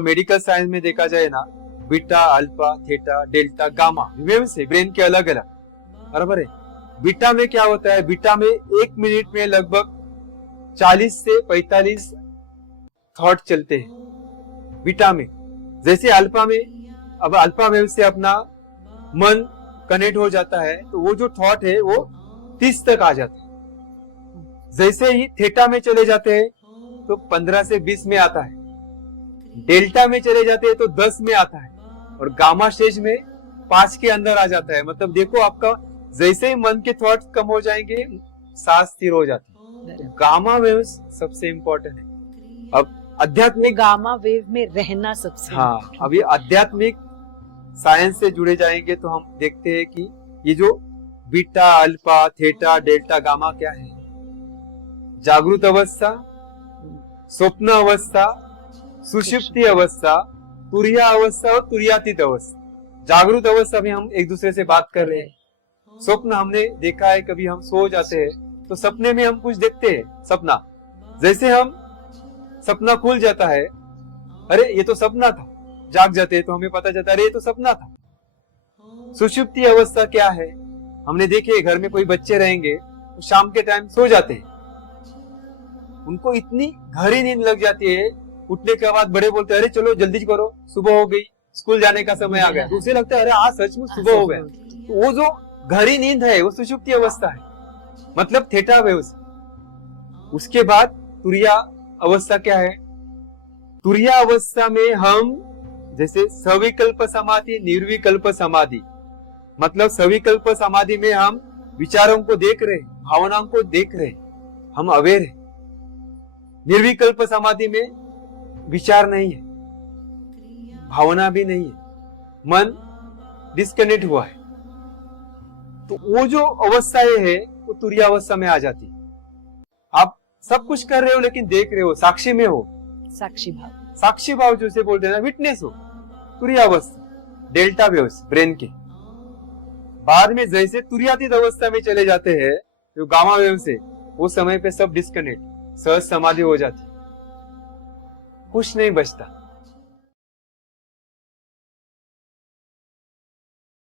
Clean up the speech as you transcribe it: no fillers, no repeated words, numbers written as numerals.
Medical science में देखा जाए ना, beta, alpha, theta, delta, gamma waves है ब्रेन के अलग अलग, बराबर है। बीटा में क्या होता है, बीटा में 1 मिनट में लगभग 40 से 45 थॉट चलते हैं बीटा में। जैसे अल्फा में, अब अल्फा वेव से अपना मन कनेक्ट हो जाता है तो वो जो थॉट है वो 30 तक आ जाता है। जैसे ही थीटा में चले जाते हैं तो 15 से 20 में आता है, डेल्टा में चले जाते हैं तो 10 में आता है, और गामा स्टेज में 5 के अंदर आ जाता है। मतलब देखो, आपका जैसे ही मन के थॉट्स कम हो जाएंगे, सांस स्थिर हो जाती है। तो गामा वेव सबसे इंपॉर्टेंट है। अब आध्यात्मिक गामा वेव में रहना सबसे, हाँ, अभी आध्यात्मिक साइंस से जुड़े जाएंगे तो हम देखते हैं कि ये जो beta, alpha, theta, delta, gamma क्या है। जागृत अवस्था, स्वप्न अवस्था, सुषुप्ति अवस्था, तुरिया अवस्था और तुरियातीत अवस्था। जागृत अवस्था में हम एक दूसरे से बात कर रहे हैं। स्वप्न हमने देखा है, कभी हम सो जाते हैं तो सपने में हम कुछ देखते हैं सपना, जैसे हम सपना खुल जाता है, अरे ये तो सपना था, जाग जाते हैं तो हमें पता चलता है अरे ये तो सपना था। सुषुप्ति अवस्था क्या है, हमने देखे घर में कोई बच्चे रहेंगे तो शाम के टाइम सो जाते हैं, उनको इतनी गहरी नींद लग जाती है, उठने के बाद बड़े बोलते हैं अरे चलो जल्दी करो, सुबह हो गई, स्कूल जाने का समय आ गया। तो उसे लगता है अरे आज सचमुच सुबह हो गया। तो वो जो गहरी नींद है वो सुषुप्ति अवस्था है, मतलब थीटा वेव्स। उसके बाद तुरिया अवस्था क्या है, तुरिया अवस्था में हम जैसे सविकल्प समाधि, निर्विकल्प समाधि, मतलब सविकल्प समाधि में हम विचारों को देख रहे, भावनाओं को देख रहे, हम अवेयर है। निर्विकल्प समाधि में विचार नहीं है, भावना भी नहीं है, मन डिस्कनेक्ट हुआ है। तो वो जो अवस्थाएं है वो तुरिया अवस्था में आ जाती है। आप सब कुछ कर रहे हो लेकिन देख रहे हो, साक्षी में हो, साक्षी भाव, साक्षी भाव जैसे बोलते हैं ना, विटनेस हो, तुरिया अवस्था। डेल्टा वेव्स ब्रेन के बाद में जैसे तुरियातीत अवस्था में चले जाते हैं जो गामा वेव से, वो समय पे सब डिस्कनेक्ट, सहज समाधि हो जाती, कुछ नहीं बचता।